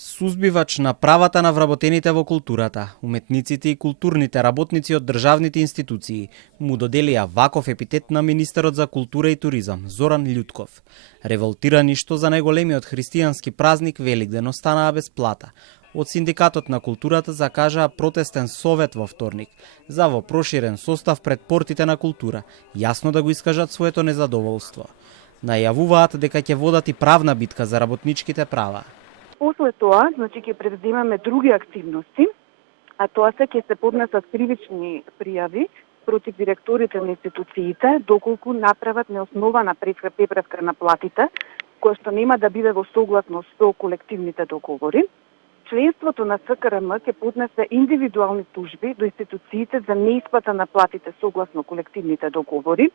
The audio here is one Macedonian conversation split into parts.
Сузбивач на правата на вработените во културата, уметниците и културните работници од државните институции му доделија ваков епитет на министерот за култура и туризам Зоран Љутков. Револтирани што за најголемиот христијански празник Великден останаа без плата. Од Синдикатот на културата закажаа протестен совет во вторник за во проширен состав пред портите на култура, јасно да го искажат своето незадоволство. Најавуваат дека ќе водат и правна битка за работничките права. После тоа, ќе превземаме други активности, а тоа ќе се поднесат кривични пријави против директорите на институциите, доколку направат неоснована препратка на платите, која што нема да биде во согласност со колективните договори. Членството на СКРМ ќе поднесе индивидуални тужби до институциите за неисплата на платите согласно колективните договори.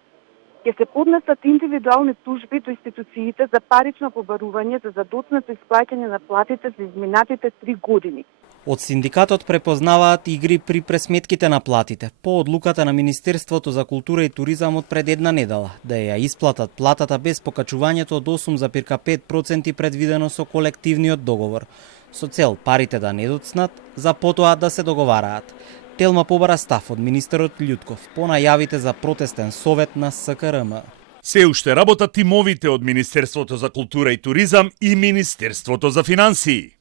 Ќе се поднесат индивидуални тужби до институциите за парично побарување за задоцнато исплаќање на платите за изминатите 3 години. Од синдикатот препознаваат игри при пресметките на платите по одлуката на Министерството за култура и туризам од пред една недела да ја исплатат платата без покачувањето од 8,5% предвидено со колективниот договор, со цел парите да не доцнат, за потоа да се договараат. Телма побара став од министерот Љутков по најавите за протестен совет на СКРМ. Се уште работат тимовите од Министерството за култура и туризам и Министерството за финансии.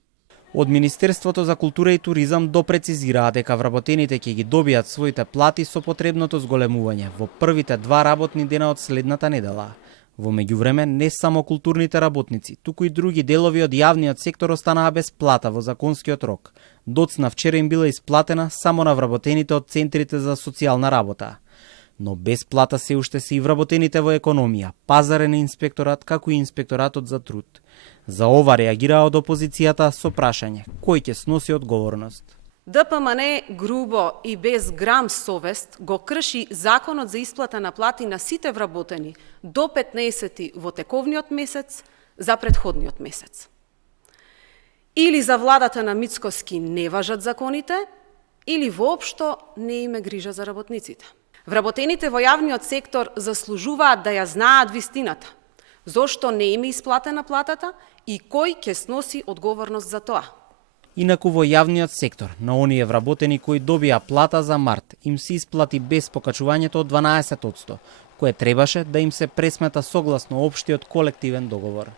Од Министерството за култура и туризам допрецизираа дека вработените ќе ги добијат своите плати со потребното зголемување во првите 2 работни дена од следната недела. Во меѓувреме, не само културните работници, туку и други делови од јавниот сектор останаа без плата во законскиот рок. Доцна вчера им била исплатена само на вработените од центрите за социјална работа. Но без плата се уште се и вработените во економија, пазарен инспекторат, како и инспекторатот за труд. За ова реагираа од опозицијата со прашање кој ќе сноси одговорност. ДПМН грубо и без грам совест го крши законот за исплата на плати на сите вработени до 15 во тековниот месец за претходниот месец. Или за владата на Мицкоски не важат законите, или воопшто не име грижа за работниците. Вработените во јавниот сектор заслужуваат да ја знаат вистината, зошто не им е исплатена платата и кој ќе сноси одговорност за тоа. Инаку во јавниот сектор, на оние вработени кои добија плата за март, им се исплати без покачувањето од 12%, кое требаше да им се пресмета согласно општиот колективен договор.